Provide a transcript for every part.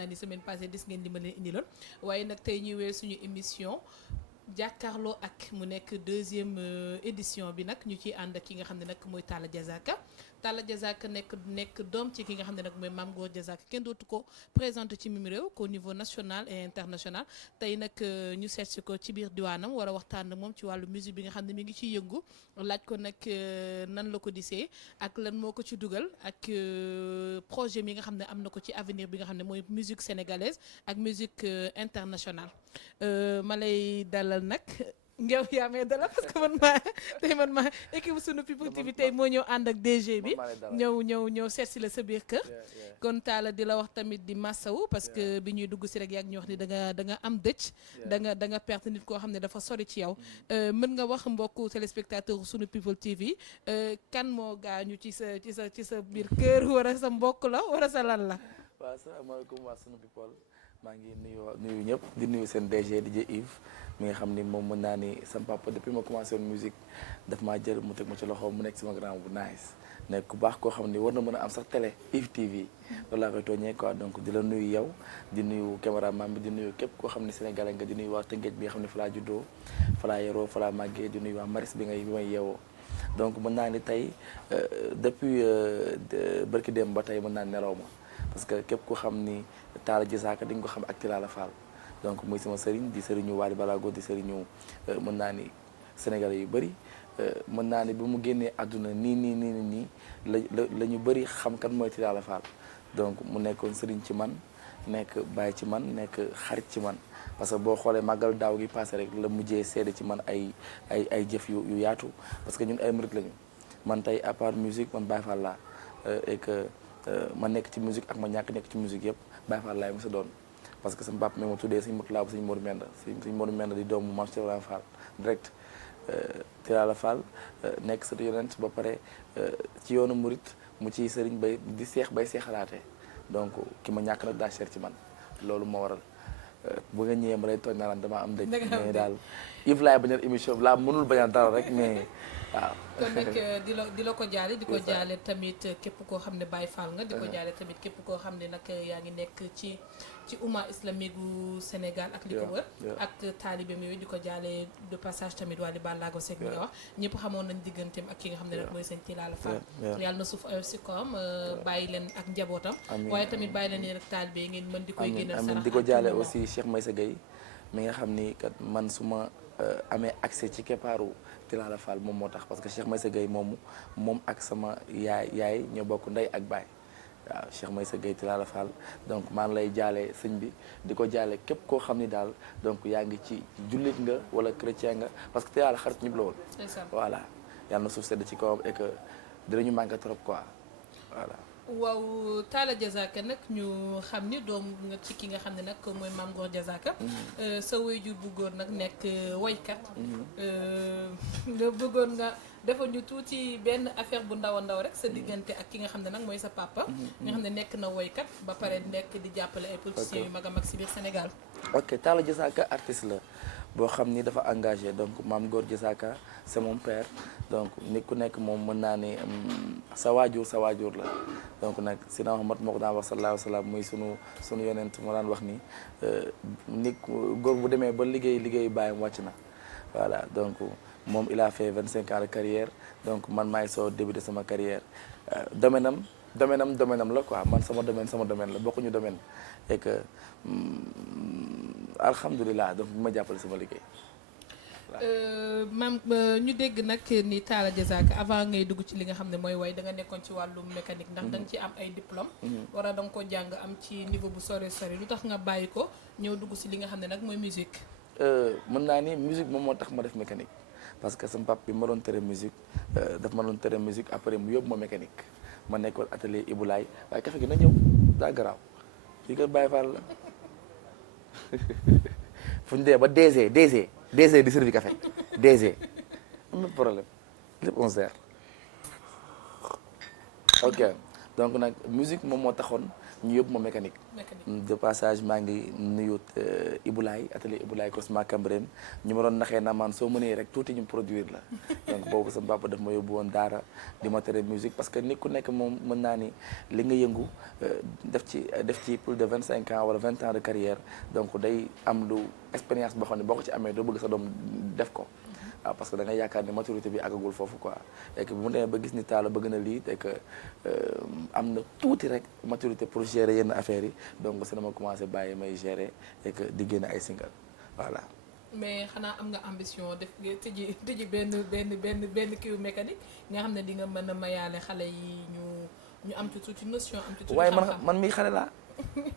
naa ni semaine passée gis ngeen li ma leen indiloon waaye nag tey ñuy weer suñu émission jàkkaarloo ak mu nekk deuxième édition bi nag ñu ciy ànd ak ki nga xam ne nag mooy Talla Diazaka Talla Diazaka nekk doom ci ki nga xam ne nag mooy Mame Gor Diazaka kenn dootu ko présenté ci mim réew qu'au niveau national et international tey nag ñu seetsi ko ci biir diwaanam war a waxtaan ak moom ci wàllu musique bi nga xam ne mi ngi ciy yëngu laaj ko nag nan la ko disee ak lan moo ko ci dugal ak projet mi nga xam ne am na ko ci avenir bi nga xam ne mooy musique sénégalaise ak musique internationale ma lay dalal nag ngeew yaa may dalal parce que man maa équipe sunu People TV tey moo ñëw ànd ak DG bi ñëw seet si la sa biir kër kon Talla di la wax tamit di massawu parce que bi ñuy dugg si rek yaa ngi ñu wax ni da nga am dëcc da nga perte nit koo xam ne dafa sori ci yow mën nga wax mbokku téléspectateur sunu People TV kan moo gaañu ci sa biir kër wala sa mbokk la wala sa lan la. waaw asalaamaaleykum waa sunu People maa ngi nuyu ñëpp di nuyu seen DG DJ Yves mi nga xam ni moom mën naa ni sama papa depuis ma commencé woon musique daf maa jël mu teg ma ci loxo mu nekk sama grand bu nice nekk ku baax koo xam ni war na mën a am sax télé Yves TV loolu laa koy tooñee quoi donc di la nuyu yow di nuyu caméraman bi di nuyu képp koo xam ni sénégalais nga di nuyu waa Tëngéej bi nga xam ne fa laa juddoo fa laa yeroo fa laa màggee di nuyu waa Maris bi may yeewoo donc mën naa ni tey depuis barki dem ba tey mën naa nelaw ma parce que képp ko xam ni Talla Diazaka di nga ko xam ak Talla Fall donc muy sama sëriñ di sëriñu Wally Ballago di sëriñu mën naa ni sénégalais yu bëri mën naa ni bi mu génnee àdduna nii la ñu bëri xam kan mooy Talla Fall donc mu nekkoon sëriñ ci man nekk bàyyi ci man nekk xarit ci man parce que boo xoolee màggal daaw gi passé rek la mujjee seede ci man ay jëf yu yaatu parce que ñun ay murit lañu man tey à part musique man Baye Fall laa et que ma nekk ci musique ak ma ñàkk nekk ci musique yëpp Baye Fall laay mos a doon parce que sama papa mi ma tuddee sëñ Mutulaa bu sëñ Modou Menda sëñ Modou Menda di doomu Mame Cheikh Ibrahima Fall direct Talla Fall nekk sëtu yonent ba pare ci yoonu murit mu ciy sëriñ bay di seex bay seexalaatee donc ki ma ñàkk nag daa cher ci man loolu moo waral bu nga ñëwee ma lay tooñ naa dama am dëj mais daal Yves laay bañal émission bi laa mënul bañal dara rek mais waaw kon nag di la ko jaale di ko jaale tamit képp koo xam ne Baye Fall nga di ko jaale tamit képp koo xam ne nag yaa ngi nekk ci umma islamique gu Sénégal ak li ko wër ak taalibe yooyu di ko jaale de passage tamit Wally Ballago Seck mi nga wax ñëpp xamoon nañ digganteem ak ki nga xam ne nag mooy sëñ Talla Fall yàlla na suuf ayof si kawam bàyyi leen ak njabootam waaye tamit bàyyi leen ak taalibe yi ngeen mën di koy génnal sarax di ko jaale aussi Cheikh Maysa Gueye mi nga xam ni kat man su ma amee accès ci keppaaru Talla Fall moom moo tax parce que Cheikh Maysa Gueye moom ak sama yaay ñoo bokk ndey ak baay waaw Cheikh Maysa Gueye Talla Fall donc maa ngi lay jaale sëñ bi di ko jaale képp koo xam ni daal donc yaa ngi ci jullit nga wala chrétien nga parce que Talla xarit ñëpp la woon voilà yàlla na suuf sedd ci kawam et que dinañu manqué trop quoi voilà waaw Talla Diazaka nag ñu xam ni doom nga ci ki nga xam ne nag mooy Mame Gor Diazaka sa waajur bu góor nag nekk waykat nga bëggoon nga dafa ñu tuuti benn affaire bu ndaw a ndaw rek sa diggante ak ki nga xam ne nag mooy sa papa nga xam ne nekk na waykat ba pare nekk di jàppale ay politiciens yu mag a mag si biir Sénégal ok Talla Diazaka artiste la boo xam ni dafa engagé donc Mame Gor Diazaka c'est mon père donc nit ku nekk moom mën naa ne sa waajur la donc nag Seydina Muhammad moo ko daan wax sallallahu alayhi wa sallam muy sunu yonent moo daan wax ni nit góor bu demee ba liggéey bàyyam wàcc na voilà donc moom il a fait 25 ans de carrière donc man maay soo débuté sama carrière domaine am la quoi man sama domaine la bokkuñu domaine et que alhamdulilah donc bi ma jàppale sama liggéey maam ñu dégg nag ni Talla Diazaka avant ngay dugg ci li nga xam ne mooy way da nga nekkoon ci wàllum mécanique ndax da nga ci am ay diplôme wala da nga ko jàng am ci niveau bu sori lu tax nga bàyyi ko ñëw dugg ci li nga xam ne nag mooy musique mën naa ni musique moom moo tax ma def mécanique parce que sama papa bi ma doon tere musique daf ma doon tere musique après mu yóbbu ma mécanique ma nekkoon atelier Ibulaay waaye café gi na ñëw daa garaaw fii kër Baye Fall la fu ñu dee ba DG di servi café DG am na problème lépp on sert ok donc nag musique moom moo taxoon ñu yóbbu ma mécanique de passage maa ngi nuyu Ibulaay atelier Ibulaay Cosma Cambérène ñu ma doon naxee na man soo mënee rek tuuti ñu produire la donc boobu sama papa daf ma yóbbu woon daara di ma tere musique parce que nit ku nekk moom mën naa ni li nga yëngu def ci plus de 25 ans wala 20 ans de carrière donc day am lu expérience boo xam ne boo ko ci amee doo bëgg sa doom def ko waaw parce que da ngay yaakaar ne maturité bi àggagul foofu quoi et que bu mu demee ba gis ni Talla bëgg na lii te que am na tuuti rek maturité pour gérer yenn affaires yi donc c'est dama commencé bàyyi may gérer et que di génne ay single voilà. mais xanaa am nga ambition def tëji benn kiw mécanique nga xam ne di nga mën a mayaale xale yi ñu am ci tuuti notion am ci tuuti waaye xam-xam man mii xale laa.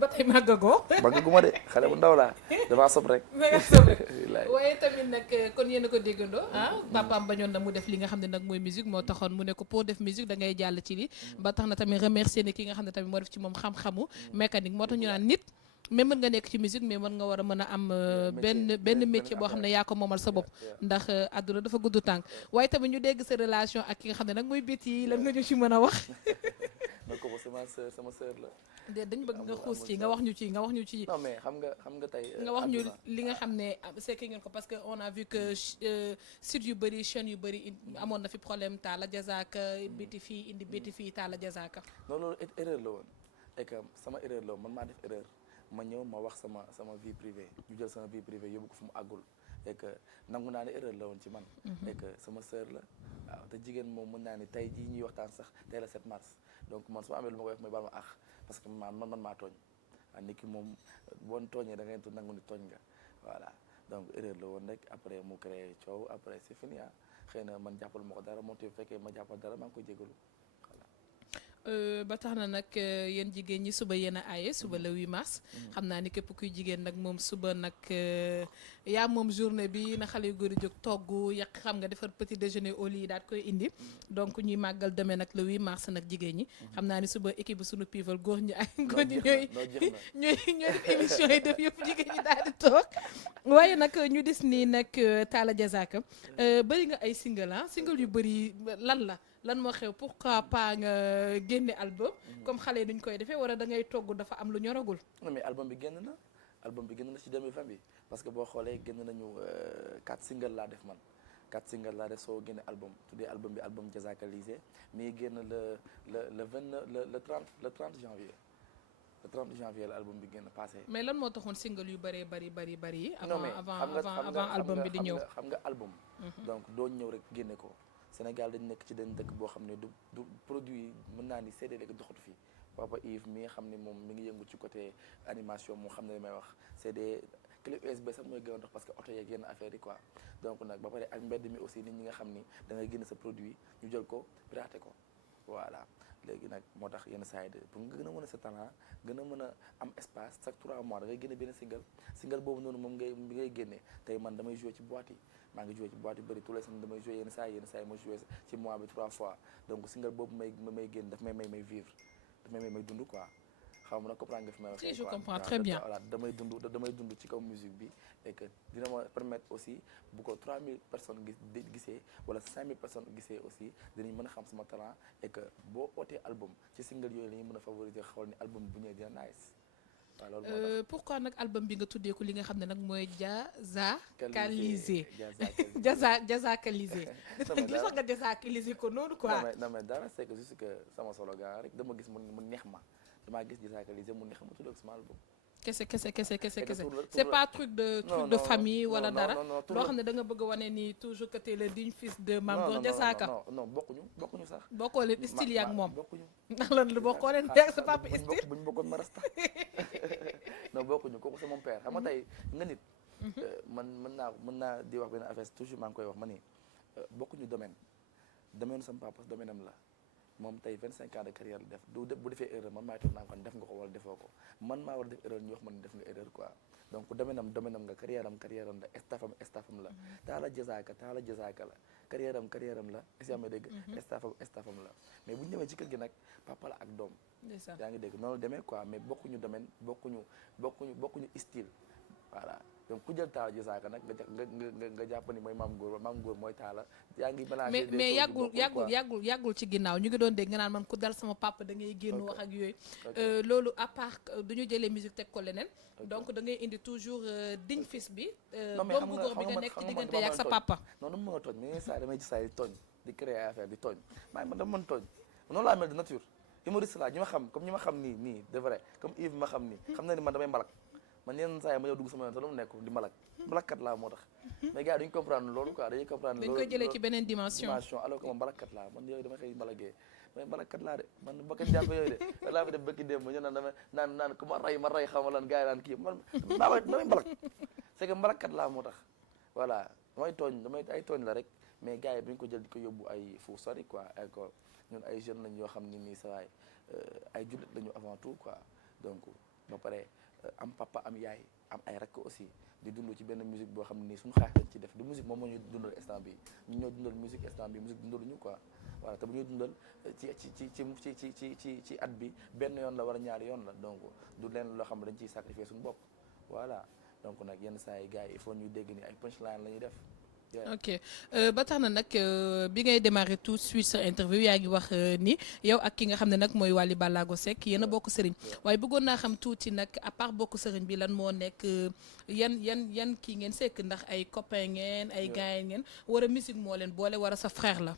ba tey màggagoo. màggaguma de xale bu ndaw laa damaa sob rek. waaye tamit nag kon yéen a ko déggandoo papaam bañoon na mu def li nga xam ne nag mooy musique moo taxoon mu ne ko pour def musique da ngay jàll ci li ba tax na tamit remercier ne ki nga xam ne tamit moo def ci moom xam-xamu mécanique moo tax ñu naan nit mais mën nga nekk ci musique mais mën nga war a mën a am benn métier boo xam ne yaa ko moomal sa bopp ndax àdduna dafa gudd tànk waaye tamit ñu dégg sa relation ak ki nga xam ne nag mooy Betty lan nga ñu ci mën a wax. ma ko sama sœur la. dañ bëgg nga xuus ci nga wax ñu ci. non mais xam nga tey. nga wax ñu li nga xam ne sekk ngeen ko parce que on a vu que site yu bëri chaîne yu bëri amoon na fi problème Talla Diazaka Betty fii indi Betty fii Talla Diazaka. non loolu erreur la woon et que sama erreur la woon man maa def erreur ma ñëw ma wax sama vie privée ñu jël sama vie privée yóbbu ko fu mu àggul et que nangu naa ne erreur la woon ci man. et que sama sœur la waaw te jigéen moom mën naa ne tey jii ñuy waxtaan sax tey la 7 mars. donc man su ma amee lu ma koy wax mooy baal ma parce que man maa tooñ nit ki moom boo tooñee da ngay nangu ni tooñ nga voilà donc erreur la woon rek après mu créé coow après c'est fini xëy na man jàppal ma ko dara moom tamit fekkee ma jàppal dara maa ngi koy jégalu voilà. ba tax na nag yéen jigéen ñi suba yéen a aaye suba le 8 mars. xam naa ni képp kuy jigéen nag moom suba nag yaa moom journée bi na xale yu góor yi jóg togg yàq xam nga defar petit déjeuner au lit daal koy indi. donc ñuy màggal demee nag le 8 mars nag jigéen ñi. xam naa ni suba équipe bi sunu people góor ñi ay góor ñi ñooy def émission yi def yëpp jigéen ñi daal di toog. waaye nag ñu dis nii nag Talla Diazaka bëri nga ay single yu bëri lan moo xew pourquoi pas nga génne album comme xale yi nuñ koy defee wala da ngay togg dafa am lu ñoragul. non mais album bi génn na ci 2020 bi parce que boo xoolee génn nañu 4 single laa def man 4 single laa def soo génne album tuddee album bi album Diazaka Lisé mi génn le 30 janvier. le 30 janvier la album bi génn passé. mais lan moo taxoon single yu bëree bëri yi. avant album bi di ñëw xam nga album. donc doo ñëw rek génne ko. Sénégal dañ nekk ci den dëkk boo xam ne du produit mën naa ni CD léegi doxatu fi Papa Yves mi nga xam ne moom mi ngi yëngu ci côté animation moo xam ne li may wax CD clé USB sax mooy gën a dox parce que oto yeeg yenn affaire yi quoi donc nag ba pare ak mbedd mi aussi nit ñi nga xam ni da ngay génn sa produit ñu jël ko piraté ko voilà léegi nag moo tax yenn saa yi pour nga gën a mën a sa talent gën a mën a am espace chaque 3 mois da ngay génne benn single boobu noonu moom ngay génne tey man damay joué ci boîte yi maa ngi joué ci boîte yu bëri tous les semaines damay joué yenn saa yi ma joué ci mois bi 3 fois donc single boobu may génn daf may vivre daf may dund quoi xaw ma nag comprendre nga fi may waxee. si je comprends très bien. voilà damay dund ci kaw musique bi et que dina ma permettre aussi bu ko 3000 personnes gisee wala 5000 personnes gisee aussi dinañ mën a xam sama talent et que boo ootee album ci single yooyu la ñuy mën a favoriser xool ni album bu ñëwee dina nice. waaw loolu moo tax pourquoi nag album bi nga tuddee ko li nga xam ne nag mooy Diazaka Lisé. Diazaka Lisé. li tax nga Diazaka Lisé ko noonu quoi. non mais dara c'est que juste que sama slogan rek dama gis mu neex ma damaa gis Diazaka Lisé mu neex ma tuddee ko sama album. kese c'est pas truc de famille wala dara loo xam ne da nga bëgg a wane ni toujours que t'es le digne fils de Mame Gor Diazaka. non bokkuñu sax. bokkoo leen style yaak moom bokkuñu. ndax lan lu bokkoo leen teg sa papa style. buñ bokkoon ma rasta non bokkuñu kooku c'est mon père xam nga tey nga nit. man mën naa di wax benn affaire toujours maa ngi koy wax ma ni bokkuñu domaine sama papa domaine am la. moom tey 25 ans de carrière la def bu defee erreur man maay toog naa ko def nga ko wala defoo ko man maa war a def erreur ñu wax man def nga erreur quoi donc domaine am nga carrière am la staffam la Talla Diazaka la carrière am la est-ce que ma dégg staffam la mais bu ñu demee ci kër gi nag papa la ak doom yaa ngi dégg noonu demee quoi mais bokkuñu domaine bokkuñu style voilà donc ku jël Talla Diazaka nag nga jàpp ni mooy Mame Goor mooy Talla yaa ngi mélangé mais yàggul ci ginnaaw ñu ngi doon dégg nga naan man ku dal sama papa da ngay génn wax ak yooyu loolu à part du ñu jëlee musique teg ko leneen donc da ngay indi toujours diñ fis bi doom bu góor bi nga nekk ci diggante yaak sa papa non dama mën a tooñ mais saa damay gis saa di tooñ di créer affaire di tooñ man dama mën tooñ noonu laa mel de nature humoriste laa ñi ma xam nii de vrai comme Yves ma xam nii xam na ni man damay mbalak man yenn saa yi ma ñëw dugg sama yoon te lu mu nekk di mbalakkat laa moo tax mais gars yi duñu comprendre loolu quoi dañuy comprendre dañ koy jëlee ci beneen dimension alors que man mbalakkat laa man yooyu dama xëy mbalagee mais mbalakkat laa de man bakkat jàpp yooyu de laa fi def bëkki démb ñu naan ku ma rey xama lan gars yi naan kii man damay mbalak c'est que mbalakkat laa moo tax voilà damay ay tooñ la rek mais gars yi duñ ko jël di ko yóbbu ay fu sori quoi ay ko ñun ay jeunes lañ yoo xam ni nii sawaay ay jullit lañu avant tout quoi donc ba pare am papa am yaay am ay rakk aussi di dund ci benn musique boo xam ne nii suñu xaax lañ ci def du musique moom moo ñu dundal instant bi ñu ñoo dundal musique instant bi musique dundaluñu quoi voilà te bu ñuy dundal ci at bi benn yoon la war a ñaari yoon la donc du leen loo xam ne dañ ciy sacrifier suñu bopp voilà donc nag yenn saa yi gars yi il faut ñuy dégg ni ay punchline la ñuy def ok ba tax na nag bi ngay démarrer tout de suite sa interview yaa ngi wax ni yow ak ki nga xam ne nag mooy Wally Ballago Seck yéen a bokk sëriñ waaye bëggoon naa xam tuuti nag à part bokk sëriñ bi lan moo nekk yan kii ngeen sekk ndax ay copain ngeen ay gars ngeen war a musique moo leen boole war a sa frère la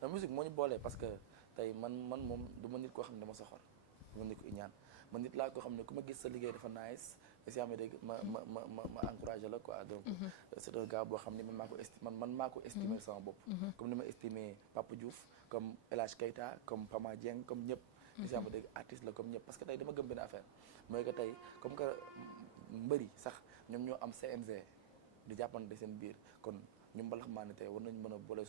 waaw musique moo ñu boole parce que tey man moom du ma nit koo xam ne dama soxor du ma nit ko iñaan man nit laa koo xam ne ku ma gis sa liggéey dafa nice si amee dégg ma encouragé la quoi donc c'est un gars boo xam ne man maa ko estimé sama bopp comme ni ma estimé Papa Diouf comme El Hadj Keita comme Pama Dieng comme ñëpp si amee dégg artiste la comme ñëpp parce que tey dama gëm benn affaire mooy que tey comme que mbëri sax ñoom ñoo am CNG di jàppante seen biir kon ñu mbalax maa ne tey war nañu mën a boole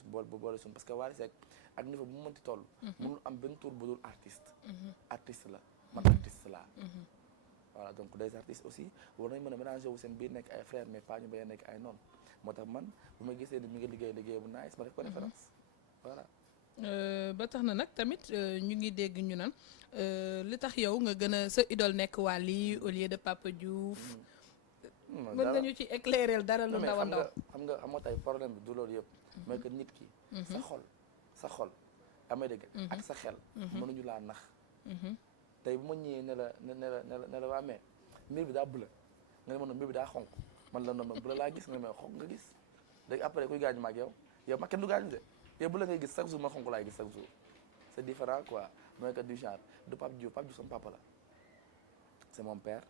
suñu parce que Wally Seck ak niveau bu mu mënti toll mënul am benn tour bu dul artiste la man artiste laa voilà donc des artistes aussi war nañ mën a mélanger wu seen biir nekk ay frères mais pas ñu bañ a nekk ay noonu moo tax man bu ma gisee ni mi ngi liggéey bu nice ma def ko référence voilà. ba tax na nag tamit ñu ngi dégg ñu naan li tax yow nga gën a sa idole nekk Wally au lieu de Papa Diouf. mën nga ñu ci éclairer dara lu ndaw a ndaw. xam nga tey problème bi du loolu yëpp. mooy que nit ki. sa xol amee dëgg. ak sa xel. mënuñu laa nax. tey bu ma ñëwee ne la waa mais mbir bi daa bula nga ne ma noonu mbir bi daa xonk man la noonu bula laa gis nga ne ma xonk nga gis léegi après kuy gaañu ma ak yow ma kenn du gaañu de yow bula ngay gis chaque jour ma xonk laay gis chaque jour c'est différent quoi mooy que du genre du Pape Diouf sama papa la c'est mon père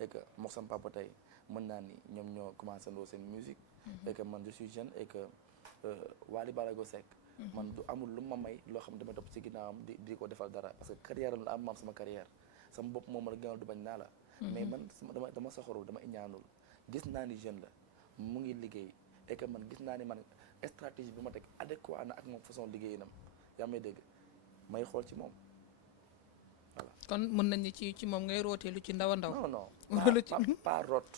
et que mook sama papa tey mën naa ni ñoom ñoo commencé ndoo seen musique et que man je suis jeune et que Wally Ballago Seck man du amul lu ma may loo xam ne dama topp ci ginnaawam di ko defal dara parce que carrière la am sama carrière sama bopp moom la gënal du bañ naa la mais man dama soxorul dama iñaanul gis naa ni jeune la mu ngi liggéey et que man gis naa ni man stratégie bi ma teg adéquat na ak moom façon liggéeyinam yaa may dégg may xool ci moom voilà. kon mën nañ ni ci moom ngay rootee lu ci ndaw a ndaw. non pas root.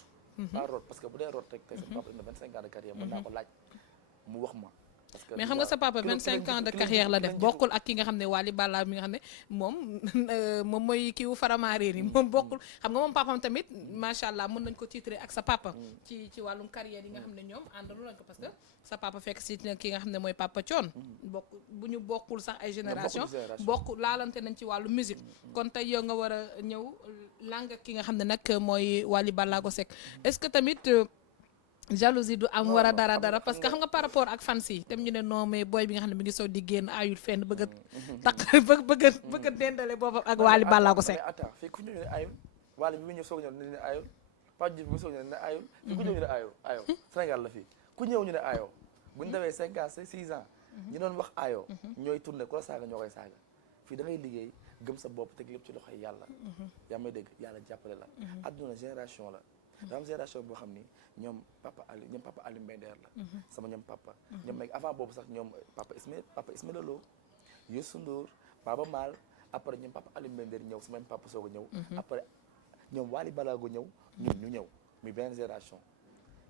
pas root parce que bu dee root rek tey sa papa am na 25 ans de carrière mën naa ko laaj mu wax ma. mais xam nga sa papa 25 ans de carrière la def bokkul ak ki nga xam ne Wally Ballago mi nga xam ne moom mooy kii wu faramaareen yi moom bokkul xam nga moom papam tamit macha allah mën nañ ko titrer ak sa papa ci wàllum carrière yi nga xam ne ñoom àndalu lañ ko parce que sa papa fekk si ki nga xam ne mooy Papa Thione bu ñu bokkul sax ay génération laalante nañ ci wàllu musique kon tey yow nga war a ñëw lang ak ki nga xam ne nag mooy Wally Ballago Seck est-ce que tamit jalousie du am war a dara parce que xam nga par rapport ak fans yi tam ñu ne non mais booy bi nga xam ne mi ngi soog di génn ayul fenn bëgg a tax bëgg a dendale boppam ak Wally Ballago Seck. mais attends fii ku ñëw ne ayul Wally bi mu ñëw soog ñëw ne ayul Pape Diouf bi mu soog ñëw ne ayul fii ku ñëw ñu ne ayoo Sénégal la fii ku ñëw ñu ne ayoo bu ñu demee 5 ans 6 ans ñu doon wax ayoo ñooy tourné ku la saaga ñoo koy saaga fii da ngay liggéey gëm sa bopp teg lépp ci loxoy yàlla yaa may dégg yàlla jàppale la adduna génération la dafa am génération boo xam ni ñoom papa Ali Mbender la sama ñoom papa ñoom nag avant boobu sax ñoom papa Ismaïla Lo Youssou Ndour Baba Maal après ñoom papa Ali Mbender ñëw sama papa soog a ñëw après ñoom Wally Ballago ñëw ñun ñu ñëw muy benn génération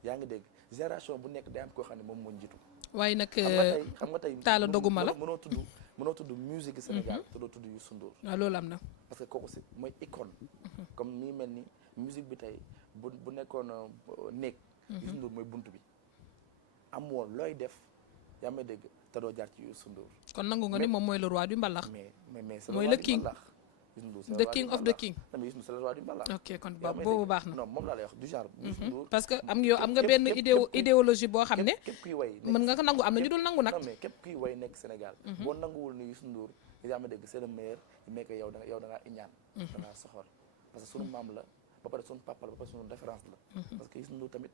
yaa ngi dégg génération bu nekk day am koo xam ne moom moo jiitu waaye nag xam nga tey taala doguma la mënoo tudd musique Sénégal te doo tudd Youssou Ndour waaw loolu am na parce que kooku si mooy icône comme nii mel ni musique bi tey bu nekkoon néeg Youssou Ndour mooy bunt bi amoo looy def yaa may dégg te doo jaar ci Youssou Ndour. kon nangu nga ni moom mooy le roi du mbalax. mais mooy le king. the king of the king. non mais Youssou Ndour c'est le roi du mbalax. ok kon boobu baax na. non moom laa lay wax du genre. Youssou Ndour parce que am nga benn idéologie boo xam ne. képp kuy way mën nga ko nangu am na ñu dul nangu nag. non mais képp kuy way nekk Sénégal. boo nanguwul ni Youssou Ndour yaa may dégg c'est le meilleur mais que yow da ngaa iñaan. da ngaa soxor parce que sunu maam la ba pare sunu papa la ba pare sunu référence la. parce que Youssou Ndour tamit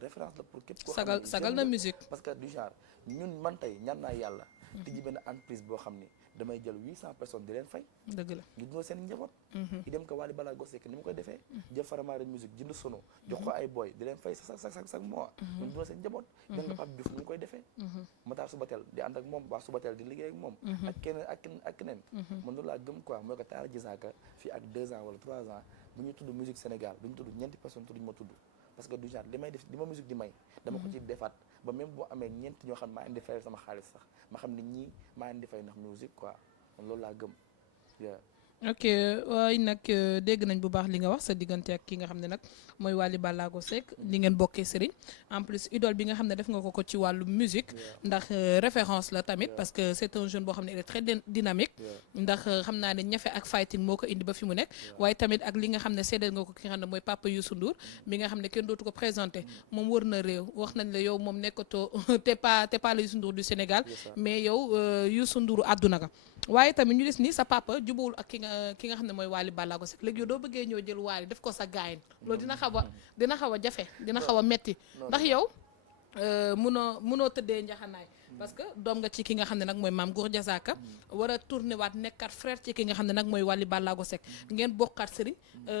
référence la pour képp koo xam ne sagal na musique. parce que du genre ñun man tey ñaan naa yàlla. tijji benn entreprise boo xam ni damay jël 800 personnes di leen fay. dëgg la ñu dundal seen njaboot. yi dem ko Wally Ballago Seck ni mu koy defee. jël Faramaren musique jënd sono jox ko ay boy di leen fay chaque mois. ñu dundal seen njaboot. dem nga Pape Diouf ni mu koy defee. Matar Subatel di ànd ak moom waa Subatel di liggéey ak moom. ak keneen ak keneen. man loolu laa gëm quoi mooy ko Talla Diazaka fii ak 2 ans wala 3 ans bu ñuy tudd musique Sénégal bu ñu tudd ñeenti personnes tudd ñu ma tudd. parce que du genre li may def li ma musique di may dama ko ci defaat ba même boo amee ñeent ñoo xam maa indi fay sama xaalis sax ma xam ni ñii maa indi fay ndax musique quoi man loolu laa gëm. ok waaye nag dégg nañ bu baax li nga wax sa diggante ak ki nga xam ne nag mooy Wally Ballago Seck li ngeen bokkee sëriñ en plus idole bi nga xam ne def nga ko ci wàllu musique ndax référence la tamit parce que c'est un jeune boo xam ne il est très dynamique ndax xam naa ne ñafe ak fighting moo ko indi ba fi mu nekk waaye tamit ak li nga xam ne seedeel nga ko ki nga xam ne mooy Papa Youssou Ndour mi nga xam ne kenn dootu ko présenté moom wër na réew wax nañ la yow moom nekkatoo t'es pas le Youssou Ndour du Sénégal mais yow Youssou Ndour àdduna ga waaye tamit ñu gis ni sa papa jubawul ak ki nga xam ne mooy Wally Ballago Seck léegi yow doo bëggee ñëw jël Wally def ko sa gaayin loolu dina xaw a jafe dina xaw a metti ndax yow mënoo tëddee njaxanaay parce que doom nga ci ki nga xam ne nag mooy Mame Goor Diazaka war a tourné waat nekkaat frère ci ki nga xam ne nag mooy Wally Ballago Seck ngeen bokkaat sëriñ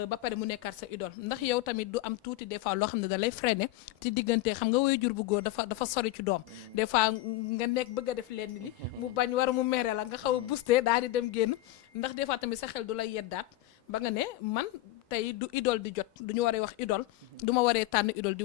ba pare mu nekkaat sa idole ndax yow tamit du am tuuti des fois loo xam ne da lay freiné ci diggante xam nga waajur bu góor dafa sori ci doom des fois nga nekk bëgg a def lenn li mu bañ war mu mere la nga xaw a boosté daal di dem génn ndax des fois tamit sa xel du lay yeddaat ba nga ne man tey du idole di jot du ñu waree wax idole du ma waree tànn idole di